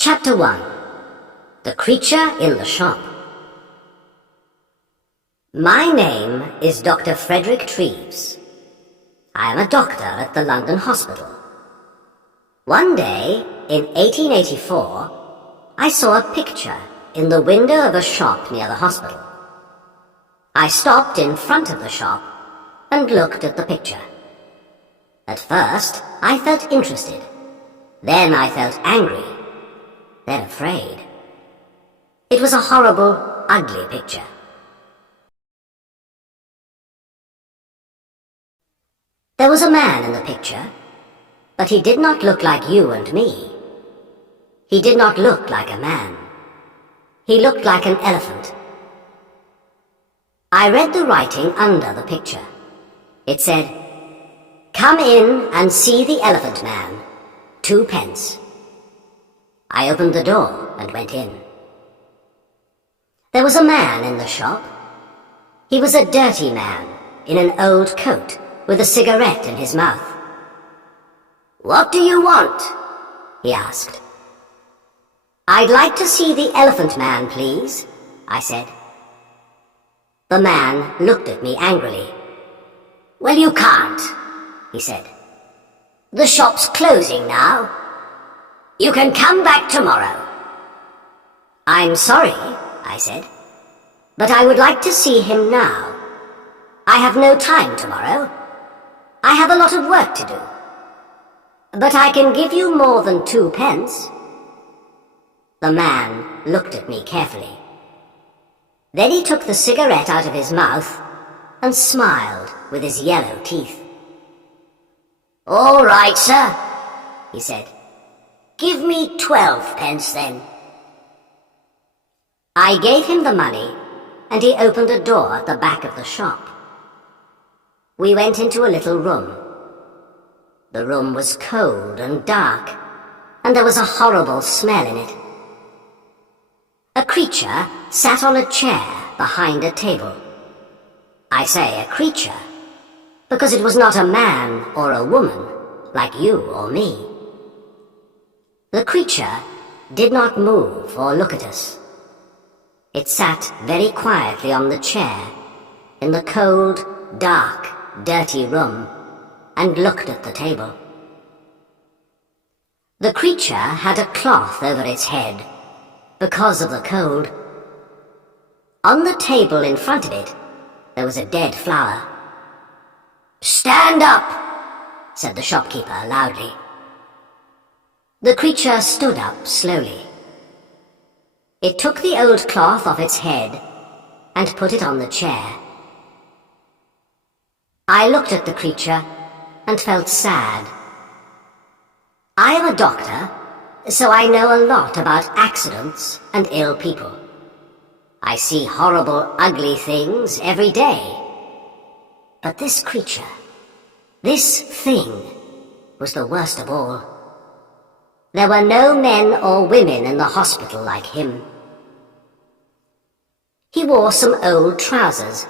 Chapter 1. The Creature in the Shop. My name is Dr. Frederick Treves. I am a doctor at the London Hospital. One day, in 1884, I saw a picture in the window of a shop near the hospital. I stopped in front of the shop and looked at the picture. At first, I felt interested. Then I felt angry. Then afraid. It was a horrible, ugly picture. There was a man in the picture, but he did not look like you and me. He did not look like a man. He looked like an elephant. I read the writing under the picture. It said, "Come in and see the Elephant Man, 2 pence. I opened the door and went in. There was a man in the shop. He was a dirty man in an old coat with a cigarette in his mouth. "What do you want?" he asked. "I'd like to see the Elephant Man, please," I said. The man looked at me angrily. "Well, you can't," he said. "The shop's closing now. You can come back tomorrow." "I'm sorry," I said, "but I would like to see him now. I have no time tomorrow. I have a lot of work to do. But I can give you more than 2 pence. The man looked at me carefully. Then he took the cigarette out of his mouth and smiled with his yellow teeth. "All right, sir," he said. "Give me 12 pence then." I gave him the money, and he opened a door at the back of the shop. We went into a little room. The room was cold and dark, and there was a horrible smell in it. A creature sat on a chair behind a table. I say a creature, because it was not a man or a woman like you or me. The creature did not move or look at us. It sat very quietly on the chair in the cold, dark, dirty room and looked at the table. The creature had a cloth over its head because of the cold. On the table in front of it, there was a dead flower. "Stand up," said the shopkeeper loudly. The creature stood up slowly. It took the old cloth off its head and put it on the chair. I looked at the creature and felt sad. I am a doctor, so I know a lot about accidents and ill people. I see horrible, ugly things every day. But this creature, this thing, was the worst of all. There were no men or women in the hospital like him. He wore some old trousers,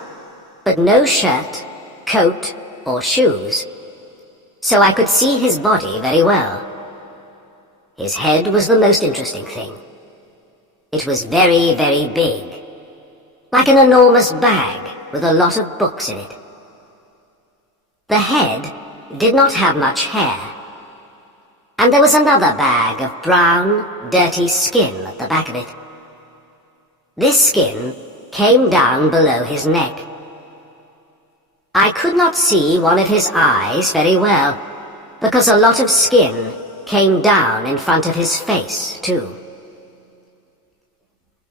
but no shirt, coat, or shoes, so I could see his body very well. His head was the most interesting thing. It was very, very big, like an enormous bag with a lot of books in it. The head did not have much hair, and there was another bag of brown, dirty skin at the back of it. This skin came down below his neck. I could not see one of his eyes very well, because a lot of skin came down in front of his face, too.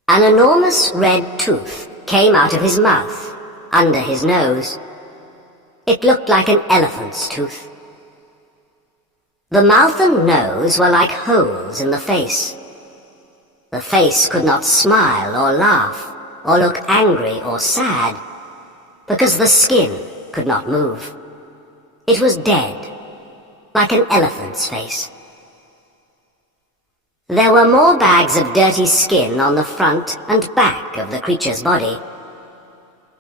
An enormous red tooth came out of his mouth, under his nose. It looked like an elephant's tooth. The mouth and nose were like holes in the face. The face could not smile or laugh or look angry or sad because the skin could not move. It was dead, like an elephant's face. There were more bags of dirty skin on the front and back of the creature's body.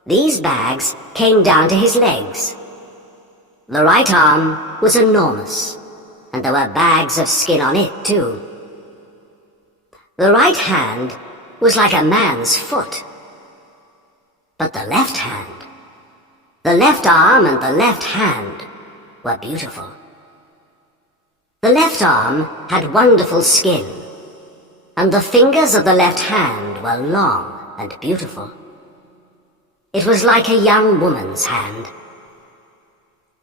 These bags came down to his legs. The right arm was enormous, and there were bags of skin on it too. The right hand was like a man's foot. But the left hand, the left arm and the left hand were beautiful. The left arm had wonderful skin, and the fingers of the left hand were long and beautiful. It was like a young woman's hand.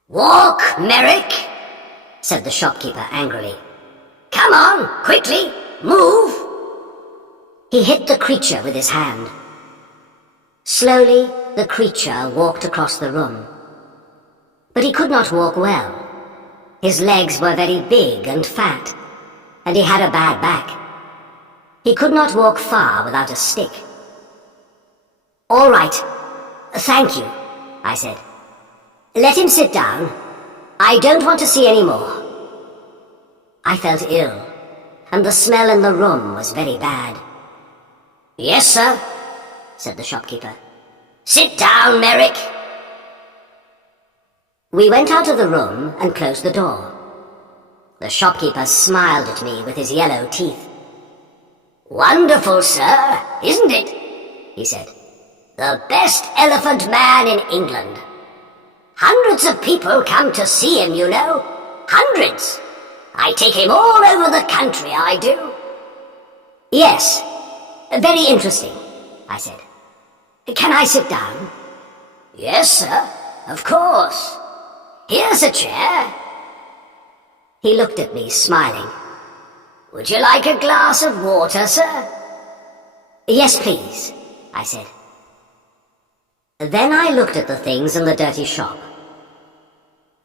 "Walk, Merrick," said the shopkeeper angrily. "Come on, quickly, move." He hit the creature with his hand. Slowly, the creature walked across the room. But he could not walk well. His legs were very big and fat, and he had a bad back. He could not walk far without a stick. "All right, thank you," I said. "Let him sit down. I don't want to see any more." I felt ill, and the smell in the room was very bad. "Yes, sir," said the shopkeeper. "Sit down, Merrick." We went out of the room and closed the door. The shopkeeper smiled at me with his yellow teeth. "Wonderful, sir, isn't it?" he said. "The best elephant man in England. Hundreds of people come to see him, you know. Hundreds. I take him all over the country, I do." "Yes, very interesting," I said. "Can I sit down?" "Yes, sir, of course. Here's a chair." He looked at me, smiling. "Would you like a glass of water, sir?" "Yes, please," I said. Then I looked at the things in the dirty shop.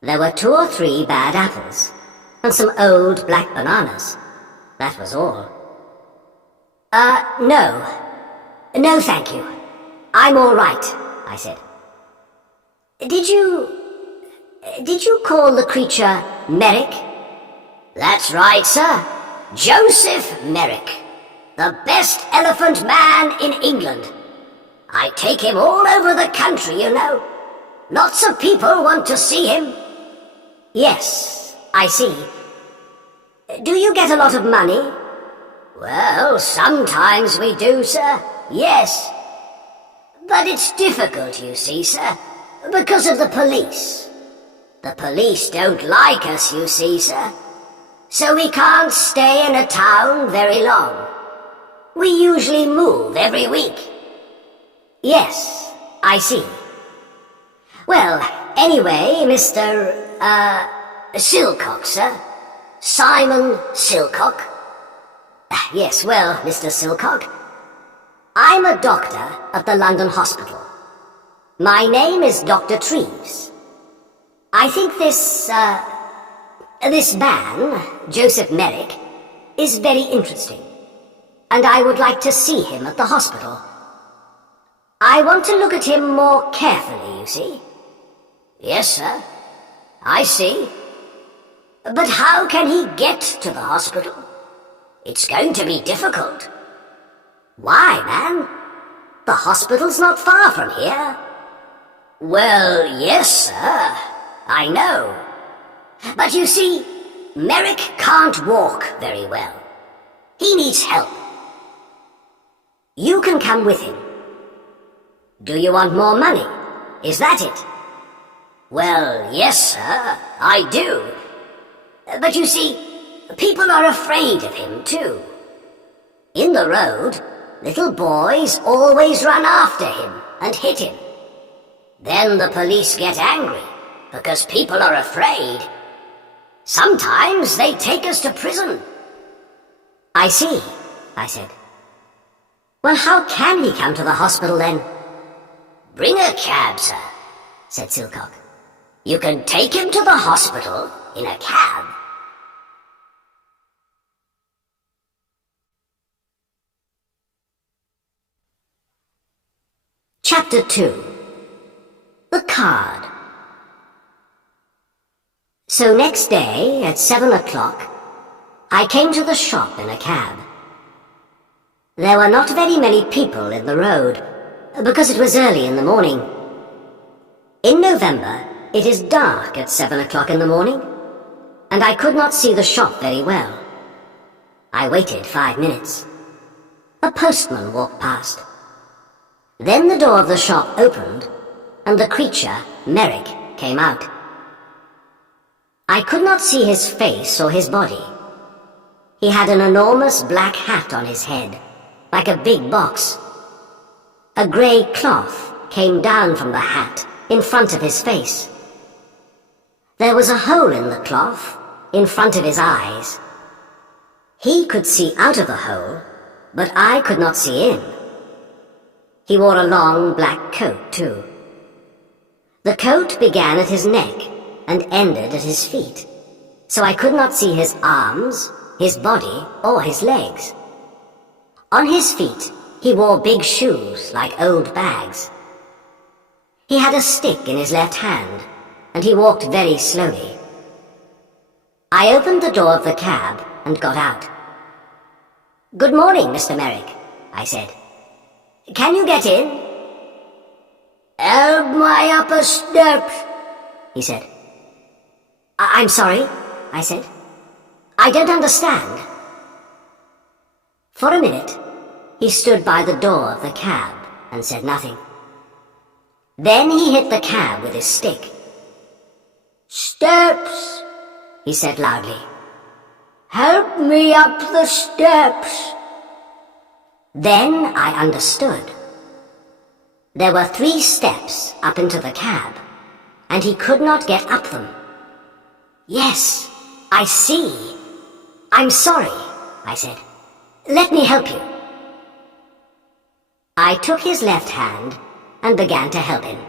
There were 2 or 3 bad apples, and some old black bananas. That was all. No. No, thank you. I'm all right," I said. Did you call the creature Merrick?" "That's right, sir. Joseph Merrick. The best elephant man in England. I take him all over the country, you know. Lots of people want to see him." "Yes, I see. Do you get a lot of money?" "Well, sometimes we do, sir. Yes. But it's difficult, you see, sir, because of the police. The police don't like us, you see, sir. So we can't stay in a town very long. We usually move every week." "Yes, I see. Well, anyway, Mr. Silcock, sir. Simon Silcock. Yes, well, Mr. Silcock, I'm a doctor at the London hospital. My name is Dr. Treves. I think this man, Joseph Merrick, is very interesting, and I would like to see him at the hospital. I want to look at him more carefully, you see." "Yes, sir. I see. But how can he get to the hospital? It's going to be difficult." "Why, man? The hospital's not far from here." "Well, yes, sir. I know. But you see, Merrick can't walk very well. He needs help. You can come with him. Do you want more money? Is that it?" "Well, yes, sir, I do. But you see, people are afraid of him, too. In the road, little boys always run after him and hit him. Then the police get angry because people are afraid. Sometimes they take us to prison." "I see," I said. "Well, how can he come to the hospital then?" "Bring a cab, sir," said Silcock. "You can take him to the hospital in a cab." Chapter 2. The Card. So next day, at 7 o'clock, I came to the shop in a cab. There were not very many people in the road, because it was early in the morning. In November, it is dark at 7 o'clock in the morning, and I could not see the shop very well. I waited 5 minutes. A postman walked past. Then the door of the shop opened, and the creature, Merrick, came out. I could not see his face or his body. He had an enormous black hat on his head, like a big box. A grey cloth came down from the hat in front of his face. There was a hole in the cloth in front of his eyes. He could see out of the hole, but I could not see in. He wore a long black coat, too. The coat began at his neck and ended at his feet, so I could not see his arms, his body, or his legs. On his feet, he wore big shoes like old bags. He had a stick in his left hand, and he walked very slowly. I opened the door of the cab and got out. "Good morning, Mr. Merrick," I said. "Can you get in?" "Help my upper steps," he said. I'm sorry," I said. "I don't understand." For a minute, he stood by the door of the cab and said nothing. Then he hit the cab with his stick. "Steps," he said loudly. "Help me up the steps." Then I understood. There were 3 steps up into the cab, and he could not get up them. "Yes, I see. I'm sorry," I said. "Let me help you." I took his left hand and began to help him.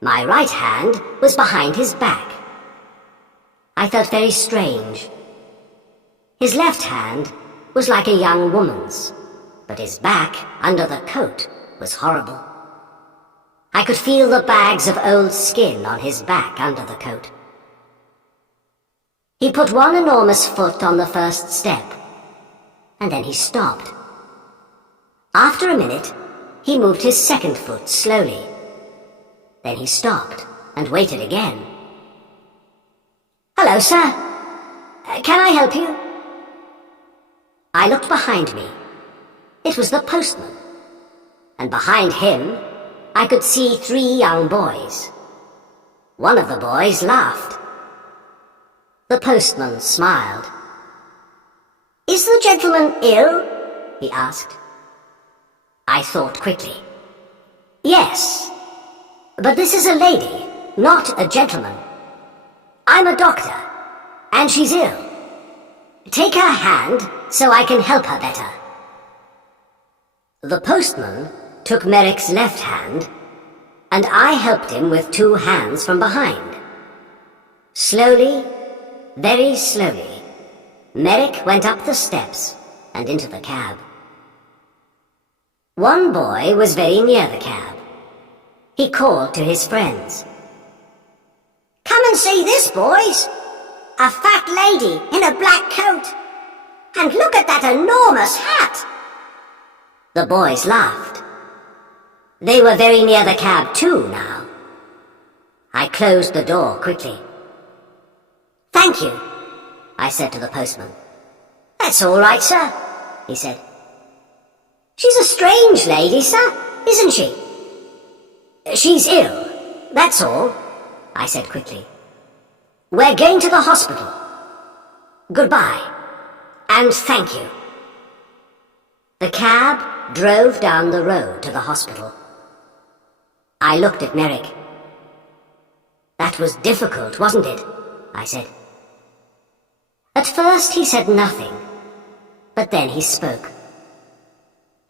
My right hand was behind his back. I felt very strange. His left hand was like a young woman's, but his back, under the coat, was horrible. I could feel the bags of old skin on his back under the coat. He put one enormous foot on the first step, and then he stopped. After a minute, he moved his second foot slowly. Then he stopped and waited again. "Hello, sir. Can I help you?" I looked behind me. It was the postman. And behind him, I could see 3 young boys. One of the boys laughed. The postman smiled. "Is the gentleman ill?" he asked. I thought quickly. "Yes, but this is a lady, not a gentleman. I'm a doctor, and she's ill. Take her hand so I can help her better." The postman took Merrick's left hand, and I helped him with 2 hands from behind. Slowly, very slowly, Merrick went up the steps and into the cab. One boy was very near the cab. He called to his friends. "Come and see this, boys! A fat lady in a black coat! And look at that enormous hat!" The boys laughed. They were very near the cab too now. I closed the door quickly. "Thank you," I said to the postman. "That's all right, sir," he said. "She's a strange lady, sir, isn't she?" "She's ill, that's all," I said quickly. "We're going to the hospital. Goodbye, and thank you." The cab drove down the road to the hospital. I looked at Merrick. "That was difficult, wasn't it?" I said. At first he said nothing, but then he spoke.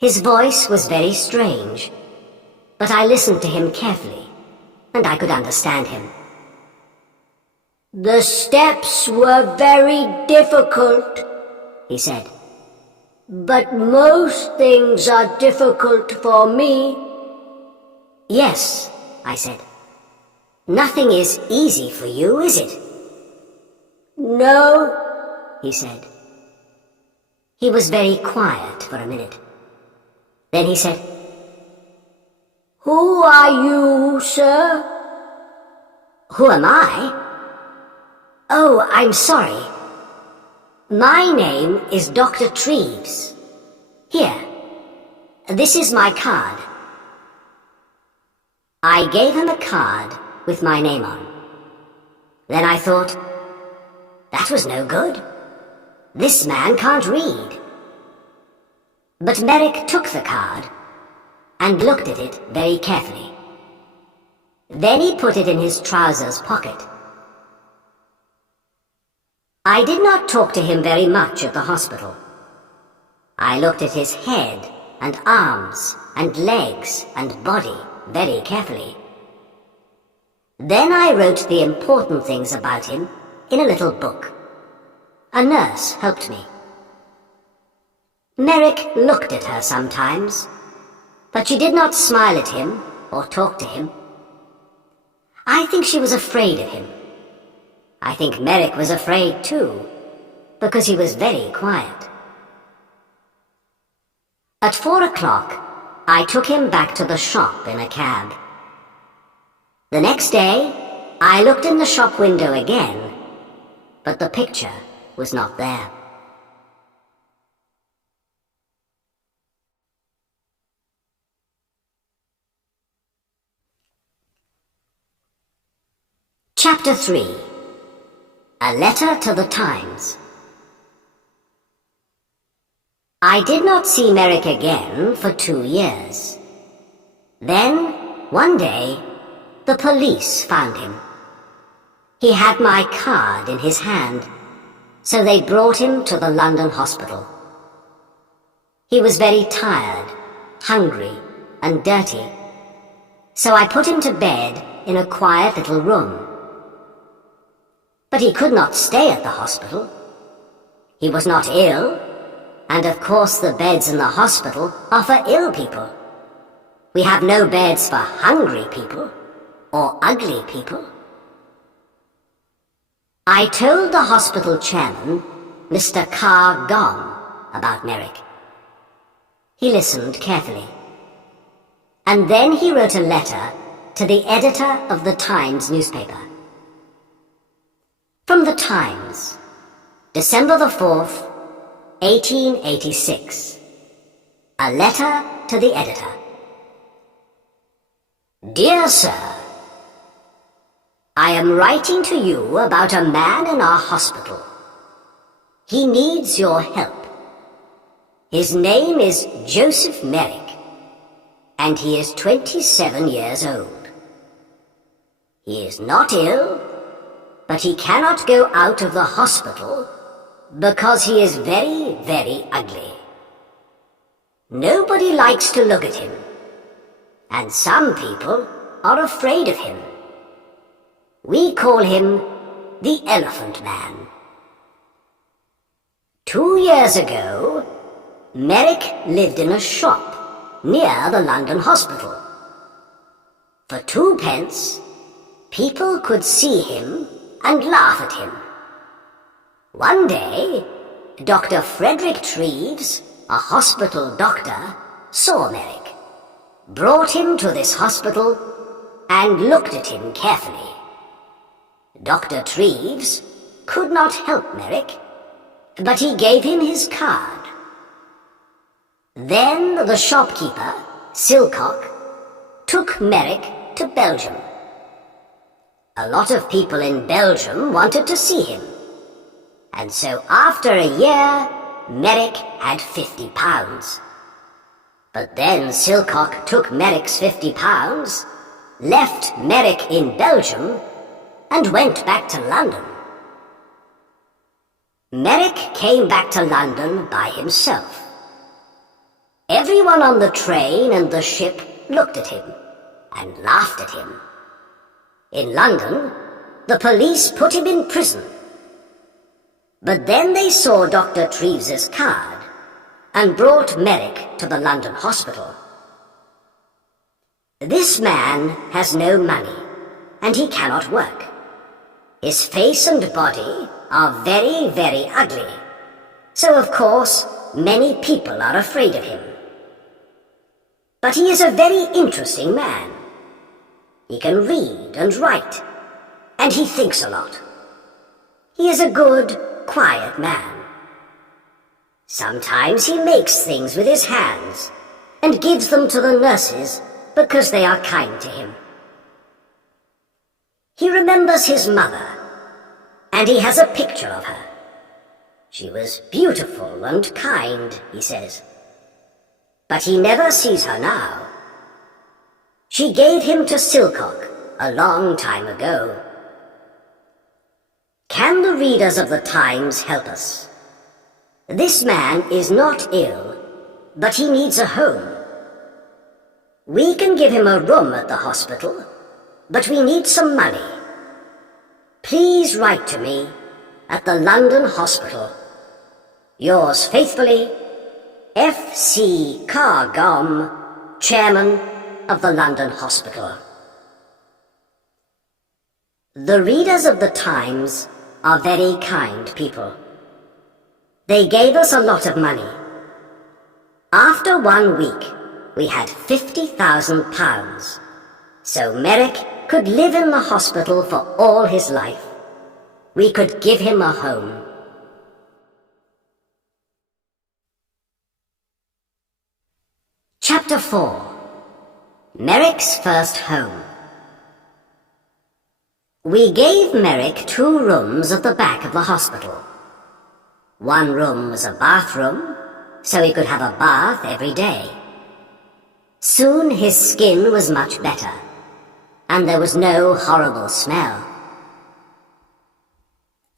His voice was very strange, but I listened to him carefully, and I could understand him. "The steps were very difficult," he said. "But most things are difficult for me." "Yes," I said. "Nothing is easy for you, is it?" "No," he said. He was very quiet for a minute. Then he said, "Who are you, sir?" "Who am I? Oh, I'm sorry. My name is Dr. Treves. Here, This is my card." I gave him a card with my name on. Then I thought, that was no good. This man can't read. But Merrick took the card and looked at it very carefully. Then he put it in his trousers pocket. I did not talk to him very much at the hospital. I looked at his head and arms and legs and body very carefully. Then I wrote the important things about him in a little book. A nurse helped me. Merrick looked at her sometimes, but she did not smile at him or talk to him. I think she was afraid of him. I think Merrick was afraid too, because he was very quiet. At 4 o'clock, I took him back to the shop in a cab. The next day, I looked in the shop window again, but the picture was not there. Chapter 3. A Letter to the Times. I did not see Merrick again for 2 years. Then, one day, the police found him. He had my card in his hand, so they brought him to the London hospital. He was very tired, hungry, and dirty, so I put him to bed in a quiet little room. But he could not stay at the hospital. He was not ill, and of course the beds in the hospital are for ill people. We have no beds for hungry people or ugly people. I told the hospital chairman, Mr. Carr Gong, about Merrick. He listened carefully. And then he wrote a letter to the editor of the Times newspaper. From the Times, December the 4th, 1886. A letter to the editor. Dear Sir, I am writing to you about a man in our hospital. He needs your help. His name is Joseph Merrick, and he is 27 years old. He is not ill, but he cannot go out of the hospital because he is very, very ugly. Nobody likes to look at him, and some people are afraid of him. We call him the Elephant Man. 2 years ago, Merrick lived in a shop near the London hospital. For 2 pence, people could see him and laugh at him. One day, Dr. Frederick Treves, a hospital doctor, saw Merrick, brought him to this hospital, and looked at him carefully. Dr. Treves could not help Merrick, but he gave him his card. Then the shopkeeper, Silcock, took Merrick to Belgium. A lot of people in Belgium wanted to see him, and so after a year, Merrick had £50. But then Silcock took Merrick's £50, left Merrick in Belgium, and went back to London. Merrick came back to London by himself. Everyone on the train and the ship looked at him and laughed at him. In London, the police put him in prison. But then they saw Dr. Treves's card and brought Merrick to the London hospital. This man has no money, and he cannot work. His face and body are very, very ugly, so of course many people are afraid of him. But he is a very interesting man. He can read and write, and he thinks a lot. He is a good, quiet man. Sometimes he makes things with his hands, and gives them to the nurses because they are kind to him. He remembers his mother, and he has a picture of her. She was beautiful and kind, he says. But he never sees her now. She gave him to Silcock a long time ago. Can the readers of the Times help us? This man is not ill, but he needs a home. We can give him a room at the hospital, but we need some money. Please write to me at the London Hospital. Yours faithfully, F.C. Cargom, Chairman of the London Hospital. The readers of the Times are very kind people. They gave us a lot of money. After 1 week, we had £50,000, so Merrick could live in the hospital for all his life. We could give him a home. Chapter 4. Merrick's First Home. We gave Merrick 2 rooms at the back of the hospital. One room was a bathroom, so he could have a bath every day. Soon his skin was much better, and there was no horrible smell.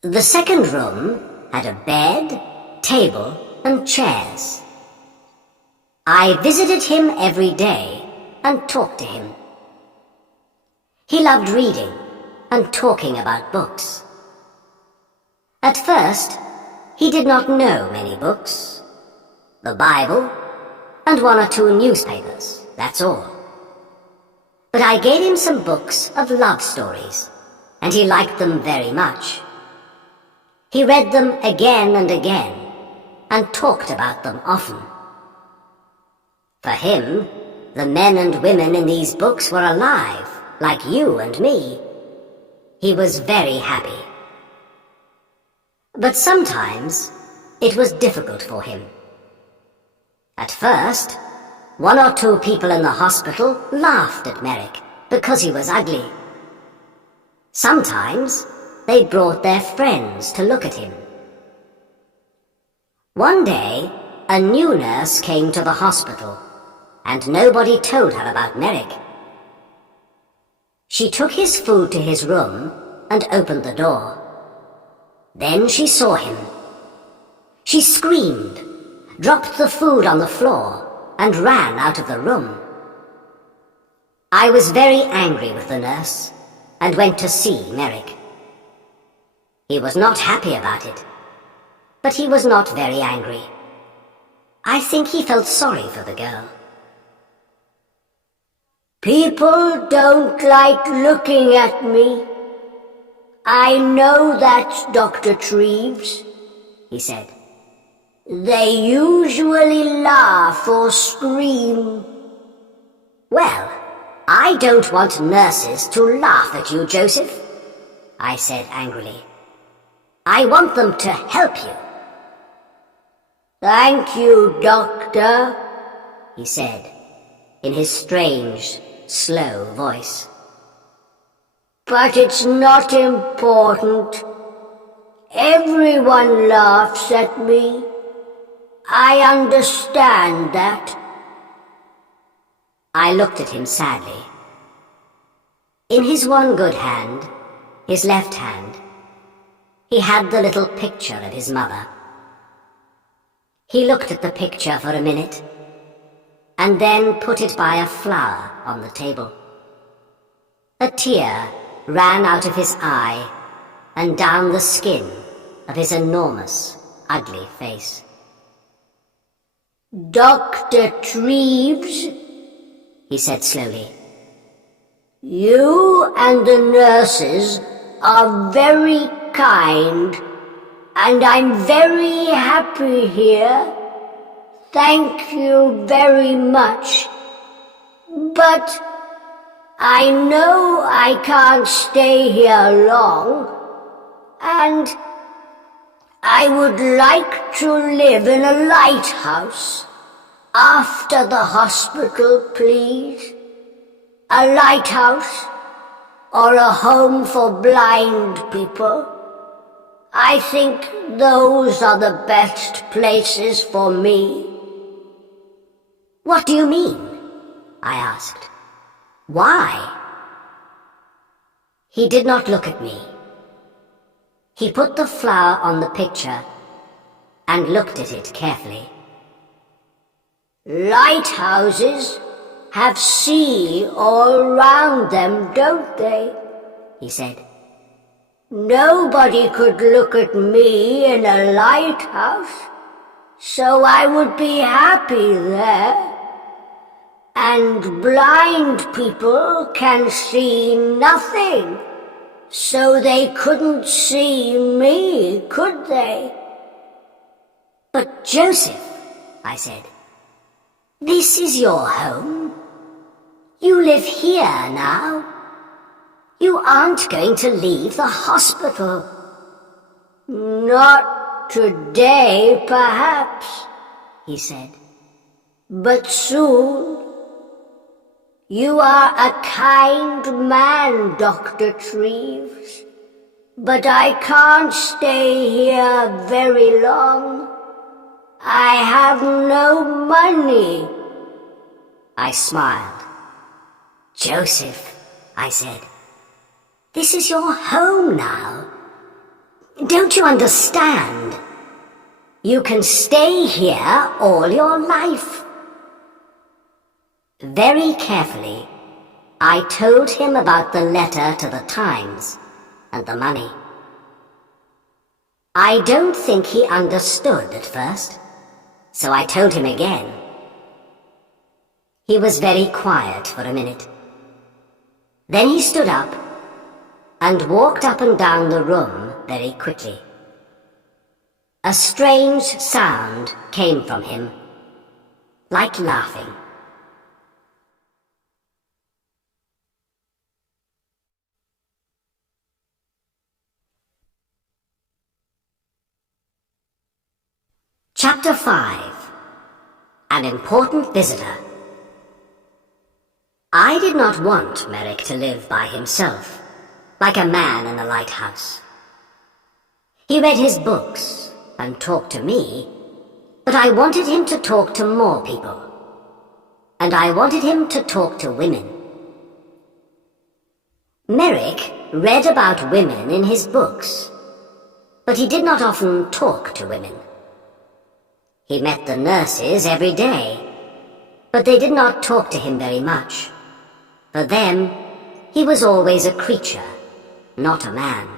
The second room had a bed, table, and chairs. I visited him every day and talked to him. He loved reading and talking about books. At first, he did not know many books. The Bible and 1 or 2 newspapers, that's all. But I gave him some books of love stories, and he liked them very much. He read them again and again, and talked about them often. For him, the men and women in these books were alive, like you and me. He was very happy. But sometimes it was difficult for him. At first, 1 or 2 people in the hospital laughed at Merrick because he was ugly. Sometimes they brought their friends to look at him. One day, a new nurse came to the hospital, and nobody told her about Merrick. She took his food to his room and opened the door. Then she saw him. She screamed, dropped the food on the floor, and ran out of the room. I was very angry with the nurse and went to see Merrick. He was not happy about it, but he was not very angry. I think he felt sorry for the girl. People don't like looking at me. I know that, Dr. Treves, he said. They usually laugh or scream. Well, I don't want nurses to laugh at you, Joseph, I said angrily. I want them to help you. Thank you, Doctor, he said, in his strange, slow voice. But it's not important. Everyone laughs at me. I understand that. I looked at him sadly. In his one good hand, his left hand, he had the little picture of his mother. He looked at the picture for a minute, and then put it by a flower on the table. A tear ran out of his eye and down the skin of his enormous, ugly face. Dr. Treves, he said slowly, you and the nurses are very kind, and I'm very happy here. Thank you very much. But I know I can't stay here long, and I would like to live in a lighthouse. After the hospital, please. A lighthouse or a home for blind people. I think those are the best places for me. What do you mean? I asked. Why? He did not look at me. He put the flower on the picture and looked at it carefully. Lighthouses have sea all round them, don't they? He said. Nobody could look at me in a lighthouse, so I would be happy there. And blind people can see nothing, so they couldn't see me, could they? But Joseph, I said, this is your home. You live here now. You aren't going to leave the hospital. Not today, perhaps, he said, but soon. You are a kind man, Dr. Treves, but I can't stay here very long. I have no money. I smiled. Joseph, I said, this is your home now. Don't you understand? You can stay here all your life. Very carefully, I told him about the letter to the Times and the money. I don't think he understood at first, so I told him again. He was very quiet for a minute. Then he stood up and walked up and down the room very quickly. A strange sound came from him, like laughing. Chapter 5. An Important Visitor. I did not want Merrick to live by himself, like a man in a lighthouse. He read his books and talked to me, but I wanted him to talk to more people, and I wanted him to talk to women. Merrick read about women in his books, but he did not often talk to women. He met the nurses every day, but they did not talk to him very much. For them, he was always a creature, not a man.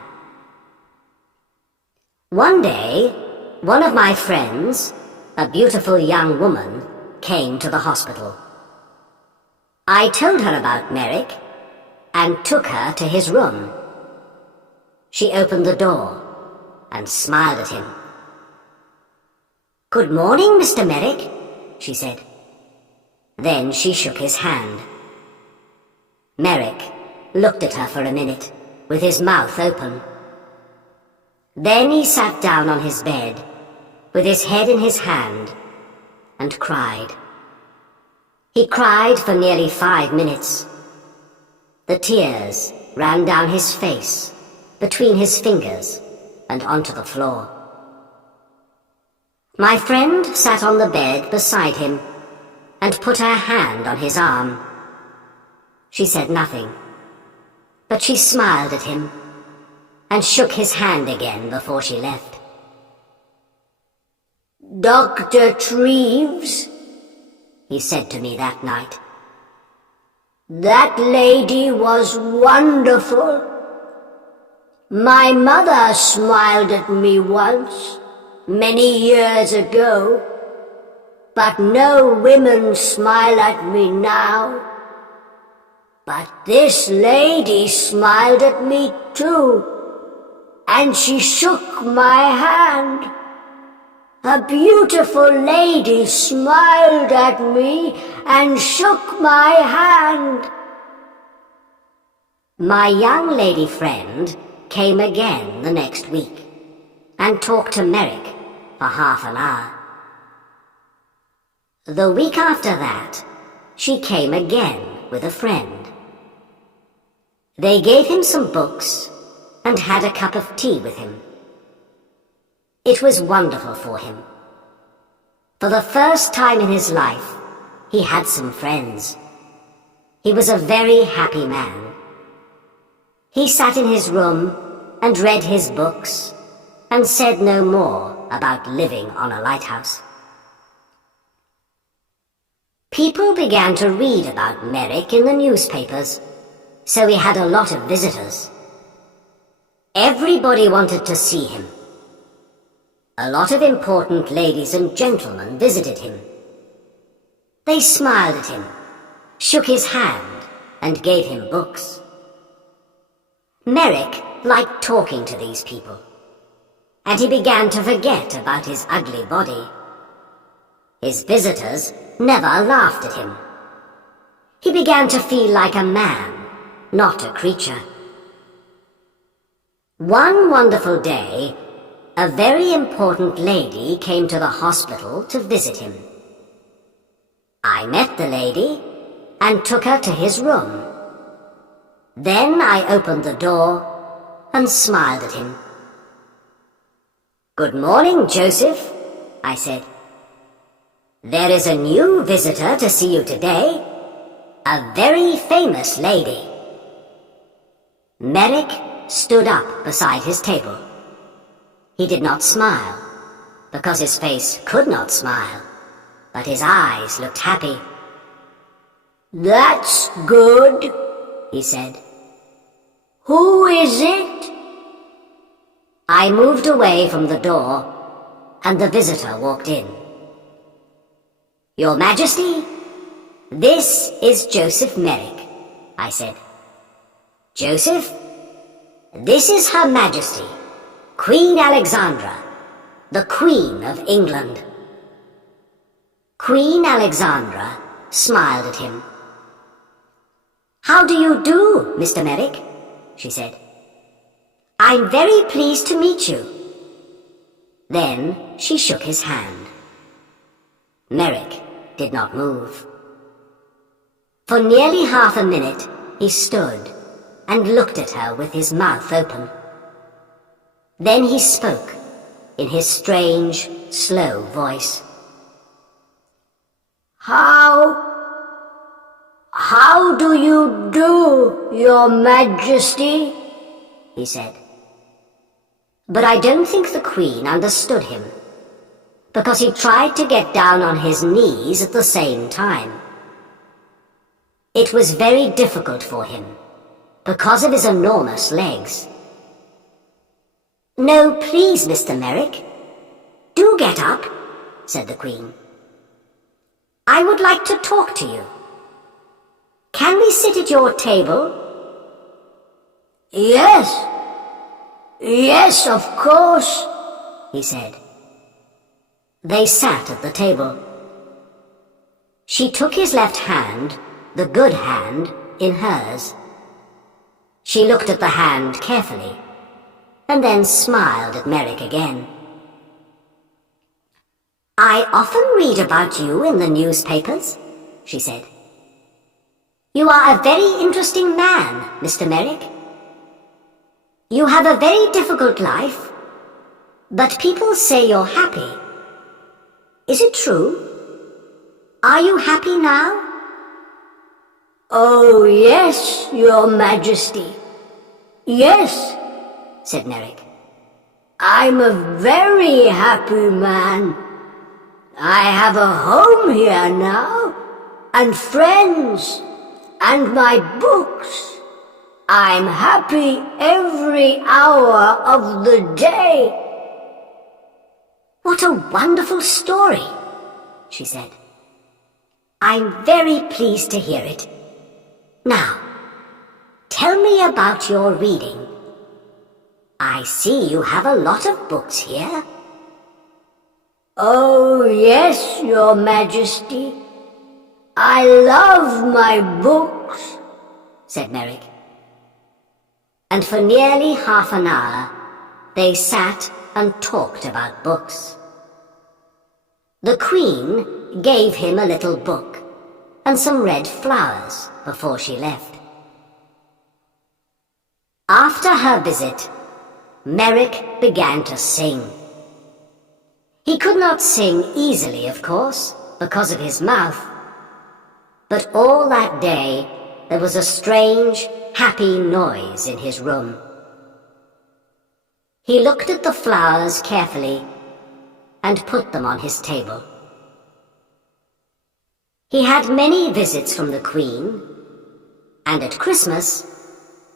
One day, one of my friends, a beautiful young woman, came to the hospital. I told her about Merrick and took her to his room. She opened the door and smiled at him. "Good morning, Mr. Merrick," she said. Then she shook his hand. Merrick looked at her for a minute, with his mouth open. Then he sat down on his bed, with his head in his hand, and cried. He cried for nearly 5 minutes. The tears ran down his face, between his fingers, and onto the floor. My friend sat on the bed beside him and put her hand on his arm. She said nothing, but she smiled at him and shook his hand again before she left. "Dr. Treves," he said to me that night, "that lady was wonderful. My mother smiled at me once, many years ago, but no women smile at me now. But this lady smiled at me too, and she shook my hand. A beautiful lady smiled at me and shook my hand." My young lady friend came again the next week and talked to Merrick for half an hour. The week after that, she came again with a friend. They gave him some books and had a cup of tea with him. It was wonderful for him. For the first time in his life, he had some friends. He was a very happy man. He sat in his room and read his books and said no more about living on a lighthouse. People began to read about Merrick in the newspapers, so he had a lot of visitors. Everybody wanted to see him. A lot of important ladies and gentlemen visited him. They smiled at him, shook his hand, and gave him books. Merrick liked talking to these people, and he began to forget about his ugly body. His visitors never laughed at him. He began to feel like a man, not a creature. One wonderful day, a very important lady came to the hospital to visit him. I met the lady and took her to his room. Then I opened the door and smiled at him. "Good morning, Joseph," I said. "There is a new visitor to see you today, a very famous lady." Merrick stood up beside his table. He did not smile, because his face could not smile, but his eyes looked happy. "That's good," he said. "Who is it?" I moved away from the door, and the visitor walked in. "Your Majesty, this is Joseph Merrick," I said. "Joseph, this is Her Majesty, Queen Alexandra, the Queen of England." Queen Alexandra smiled at him. "How do you do, Mr. Merrick?" she said. "I'm very pleased to meet you." Then she shook his hand. Merrick did not move. For nearly half a minute he stood and looked at her with his mouth open. Then he spoke in his strange, slow voice. How do you do, Your Majesty?" he said. But I don't think the Queen understood him, because he tried to get down on his knees at the same time. It was very difficult for him, because of his enormous legs. "No, please, Mr. Merrick. Do get up," said the Queen. "I would like to talk to you. Can we sit at your table?" Yes, of course," he said. They sat at the table. She took his left hand, the good hand, in hers. She looked at the hand carefully, and then smiled at Merrick again. "I often read about you in the newspapers," she said. "You are a very interesting man, Mr. Merrick. You have a very difficult life, but people say you're happy. Is it true? Are you happy now?" "Oh, yes, Your Majesty. Yes," said Merrick. "I'm a very happy man. I have a home here now, and friends, and my books. I'm happy every hour of the day." "What a wonderful story," she said. "I'm very pleased to hear it. Now, tell me about your reading. I see you have a lot of books here." "Oh, yes, Your Majesty. I love my books," said Merrick. And for nearly half an hour, they sat and talked about books. The Queen gave him a little book and some red flowers before she left. After her visit, Merrick began to sing. He could not sing easily, of course, because of his mouth, but all that day there was a strange, happy noise in his room. He looked at the flowers carefully and put them on his table. He had many visits from the Queen, and at Christmas,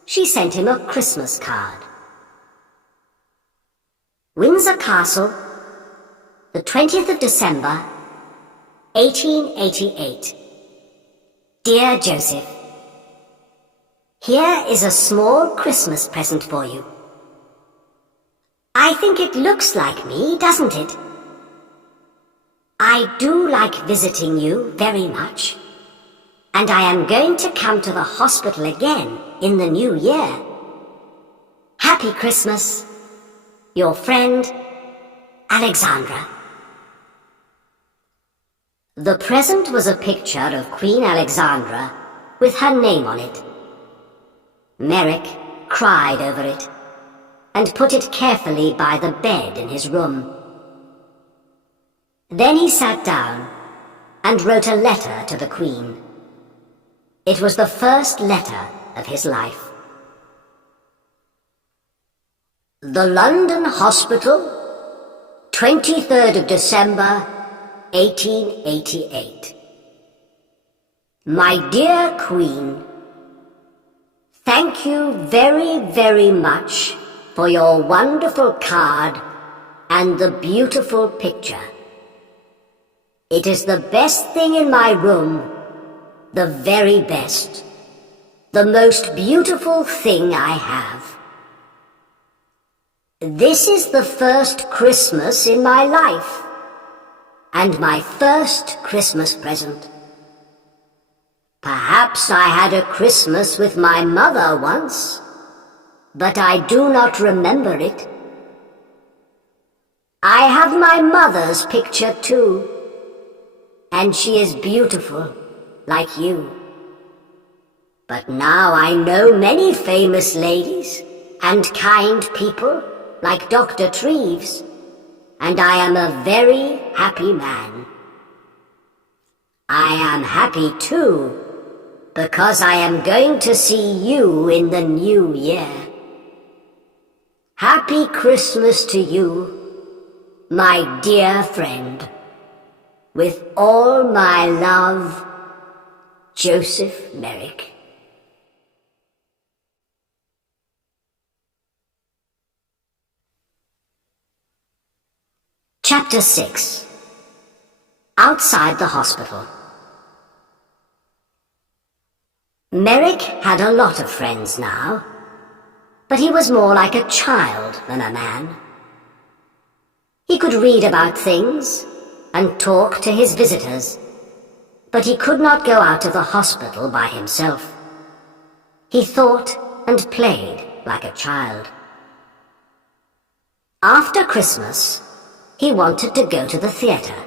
she sent him a Christmas card. Windsor Castle, the 20th of December, 1888. Dear Joseph, here is a small Christmas present for you. I think it looks like me, doesn't it? I do like visiting you very much, and I am going to come to the hospital again in the new year. Happy Christmas, your friend, Alexandra. The present was a picture of Queen Alexandra with her name on it. Merrick cried over it and put it carefully by the bed in his room. Then he sat down and wrote a letter to the Queen. It was the first letter of his life. The London Hospital, 23rd of December, 1888. My dear Queen, thank you very, very much for your wonderful card and the beautiful picture. It is the best thing in my room, the very best, the most beautiful thing I have. This is the first Christmas in my life, and my first Christmas present. Perhaps I had a Christmas with my mother once, but I do not remember it. I have my mother's picture too, and she is beautiful, like you. But now I know many famous ladies and kind people, like Dr. Treves, and I am a very happy man. I am happy too, because I am going to see you in the new year. Happy Christmas to you, my dear friend. With all my love, Joseph Merrick. Chapter 6. Outside the hospital. Merrick had a lot of friends now, but he was more like a child than a man. He could read about things and talk to his visitors, but he could not go out of the hospital by himself. He thought and played like a child. After Christmas, he wanted to go to the theatre.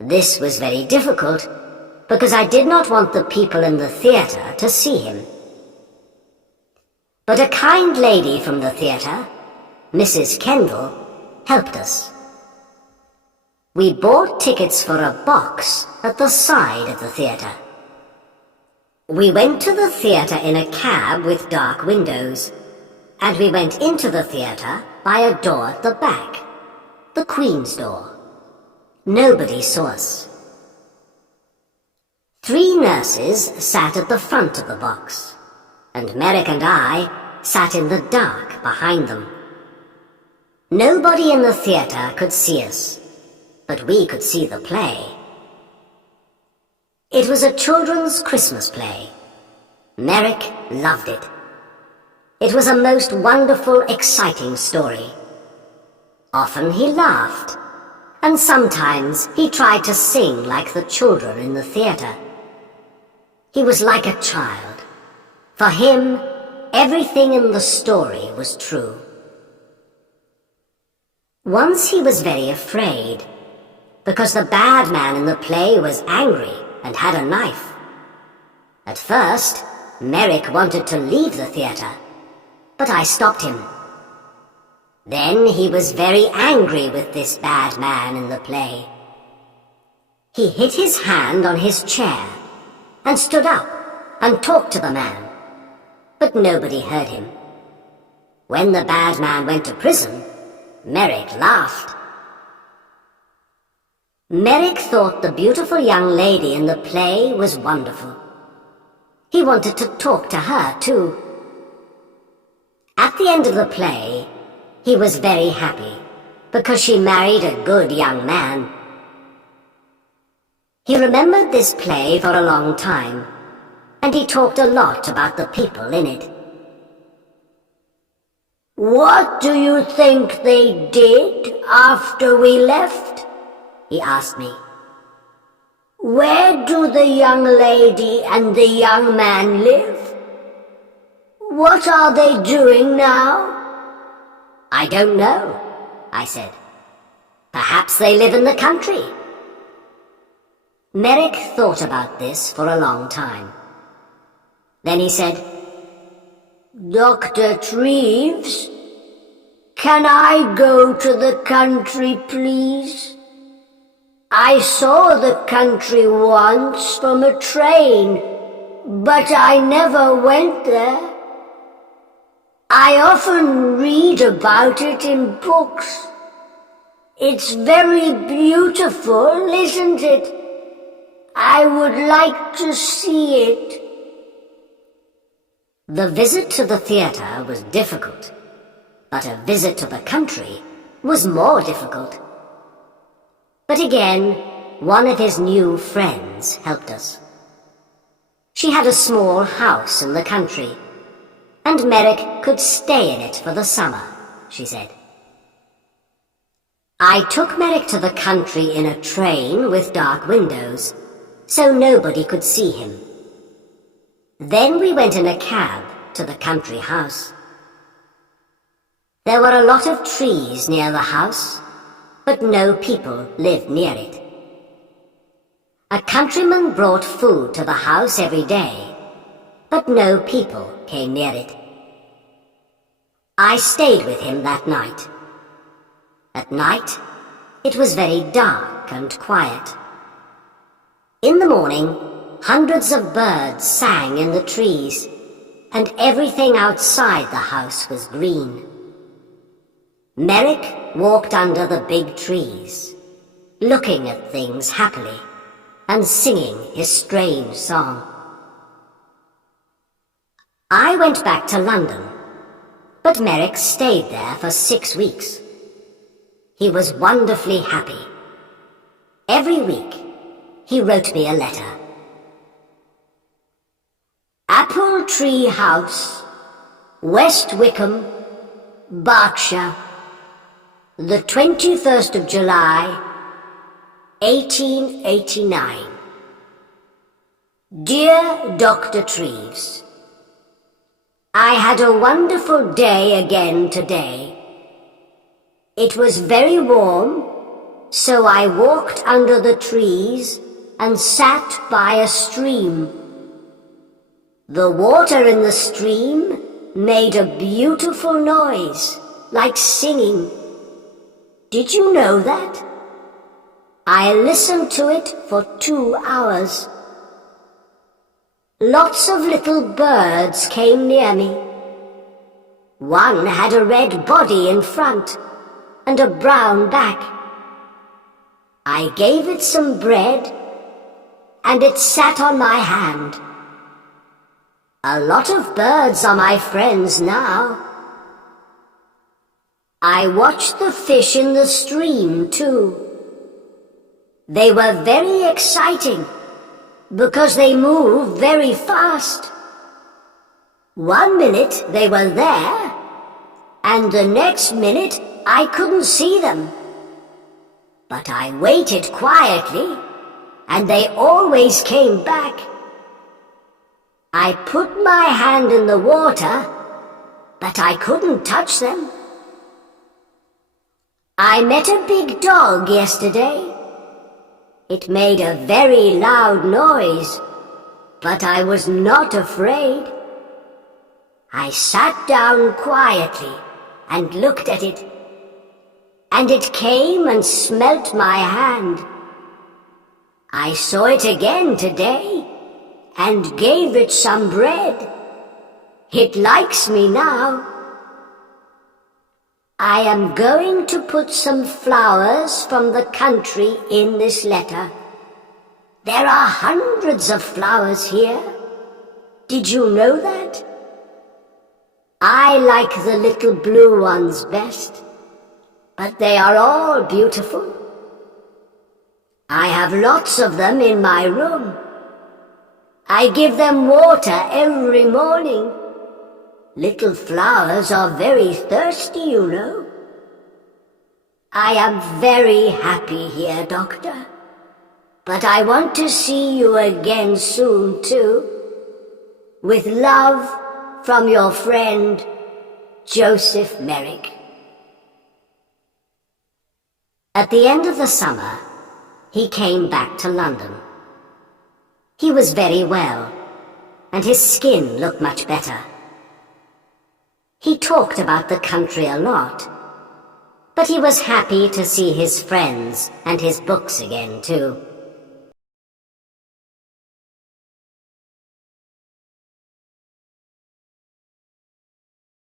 This was very difficult, because I did not want the people in the theatre to see him. But a kind lady from the theatre, Mrs. Kendall, helped us. We bought tickets for a box at the side of the theatre. We went to the theatre in a cab with dark windows, and we went into the theatre by a door at the back, the Queen's door. Nobody saw us. 3 nurses sat at the front of the box, and Merrick and I sat in the dark behind them. Nobody in the theatre could see us, but we could see the play. It was a children's Christmas play. Merrick loved it. It was a most wonderful, exciting story. Often he laughed, and sometimes he tried to sing like the children in the theatre. He was like a child. For him, everything in the story was true. Once he was very afraid, because the bad man in the play was angry and had a knife. At first, Merrick wanted to leave the theatre, but I stopped him. Then he was very angry with this bad man in the play. He hit his hand on his chair and stood up and talked to the man, but nobody heard him. When the bad man went to prison, Merrick laughed. Merrick thought the beautiful young lady in the play was wonderful. He wanted to talk to her too. At the end of the play, he was very happy because she married a good young man. He remembered this play for a long time, and he talked a lot about the people in it. "What do you think they did after we left?" he asked me. "Where do the young lady and the young man live? What are they doing now?" "I don't know," I said. "Perhaps they live in the country." Merrick thought about this for a long time. Then he said, "Dr. Treves, can I go to the country, please? I saw the country once from a train, but I never went there. I often read about it in books. It's very beautiful, isn't it? I would like to see it." The visit to the theatre was difficult, but a visit to the country was more difficult. But again, one of his new friends helped us. She had a small house in the country, and Merrick could stay in it for the summer, she said. I took Merrick to the country in a train with dark windows, so nobody could see him. Then we went in a cab to the country house. There were a lot of trees near the house, but no people lived near it. A countryman brought food to the house every day, but no people came near it. I stayed with him that night. At night, it was very dark and quiet. In the morning, hundreds of birds sang in the trees, and everything outside the house was green. Merrick walked under the big trees, looking at things happily and singing his strange song. I went back to London, but Merrick stayed there for 6 weeks. He was wonderfully happy. Every week, he wrote me a letter. Apple Tree House, West Wickham, Berkshire, the 21st of July, 1889. Dear Dr. Treves, I had a wonderful day again today. It was very warm, so I walked under the trees and sat by a stream. The water in the stream made a beautiful noise, like singing. Did you know that? I listened to it for 2 hours. Lots of little birds came near me. One had a red body in front and a brown back. I gave it some bread, and it sat on my hand. A lot of birds are my friends now. I watched the fish in the stream, too. They were very exciting, because they move very fast. 1 minute they were there, and the next minute I couldn't see them. But I waited quietly, and they always came back. I put my hand in the water, but I couldn't touch them. I met a big dog yesterday. It made a very loud noise, but I was not afraid. I sat down quietly and looked at it, and it came and smelt my hand. I saw it again today, and gave it some bread. It likes me now. I am going to put some flowers from the country in this letter. There are hundreds of flowers here. Did you know that? I like the little blue ones best, but they are all beautiful. I have lots of them in my room. I give them water every morning. Little flowers are very thirsty, you know. I am very happy here, Doctor. But I want to see you again soon, too. With love from your friend, Joseph Merrick. At the end of the summer, he came back to London. He was very well, and his skin looked much better. He talked about the country a lot, but he was happy to see his friends and his books again, too.